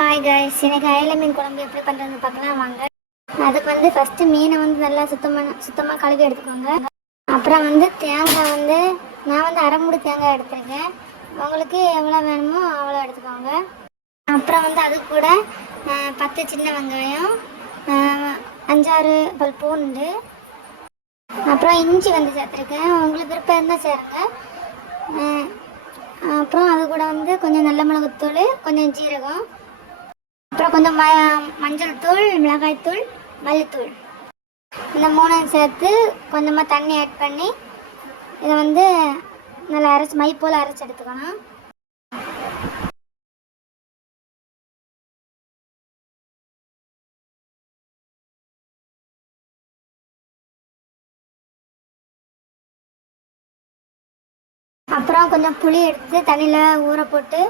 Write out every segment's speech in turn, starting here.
Hi guys, எனக்கு அயல மீன் குழம்பு எப்படி பண்ணுறதுன்னு பார்க்கலாம் வாங்க. அதுக்கு ஃபஸ்ட்டு மீனை நல்லா சுத்தமாக கழுவி எடுத்துக்கோங்க. அப்புறம் தேங்காய் நான் அரை மூடி தேங்காய் எடுத்துருக்கேன். உங்களுக்கு எவ்வளோ வேணுமோ அவ்வளோ எடுத்துக்கோங்க. அப்புறம் அது கூட 10 சின்ன வெங்காயம், 5-6 பல் பூண்டு, அப்புறம் இஞ்சி சேர்த்துருக்கேன். உங்களுக்கு விருப்பம் இருந்தால் சேருங்க. அப்புறம் அது கூட கொஞ்சம் நல்ல மிளகுத்தூள், கொஞ்சம் ஜீரகம், அப்புறம் கொஞ்சம் மஞ்சள் தூள், மிளகாய் தூள், மல்லித்தூள், இந்த 3 சேர்த்து கொஞ்சமாக தண்ணி ஆட் பண்ணி இதை நல்லா மை போல் அரைச்சி எடுத்துக்கணும். அப்புறம் கொஞ்சம் புளி எடுத்து தண்ணியில் ஊற போட்டு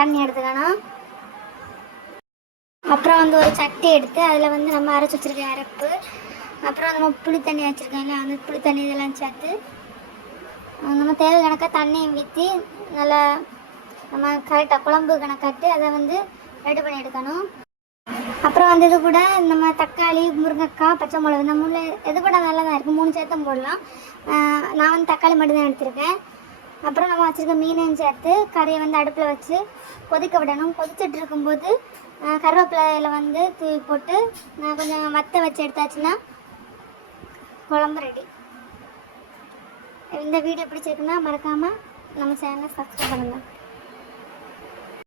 தண்ணி எடுத்துக்கணும். அப்புறம் ஒரு சட்டி எடுத்து அதில் நம்ம அரைச்சி வச்சுருக்க அரைப்பு, அப்புறம் நம்ம புளி தண்ணி வச்சுருக்கோம்ல அந்த புளி தண்ணி இதெல்லாம் சேர்த்து நம்ம தேவை கணக்காக தண்ணியை ஊற்றி நல்லா நம்ம கரெக்டாக குழம்பு கணக்காட்டு அதை ரெடி பண்ணி எடுக்கணும். அப்புறம் இது கூட நம்ம தக்காளி, முருங்கைக்காய், பச்சை மிளகு, இந்த 3 எது கூட நல்லா தான் இருக்குது. 3 சேர்த்தும் போடலாம். நான் தக்காளி மட்டும்தான் எடுத்திருக்கேன். அப்புறம் நம்ம வச்சுருக்க மீனையும் சேர்த்து கறியை அடுப்பில் வச்சு கொதிக்க விடணும். கொதிச்சுட்டு இருக்கும்போது கருவேப்பிலையில் தூவி போட்டு கொஞ்சம் வத்த வச்சு எடுத்தாச்சுன்னா குழம்பு ரெடி. இந்த வீடியோ பிடிச்சிருக்குன்னா மறக்காமல் நம்ம சேனலை சப்ஸ்கிரைப் பண்ணுங்கள்.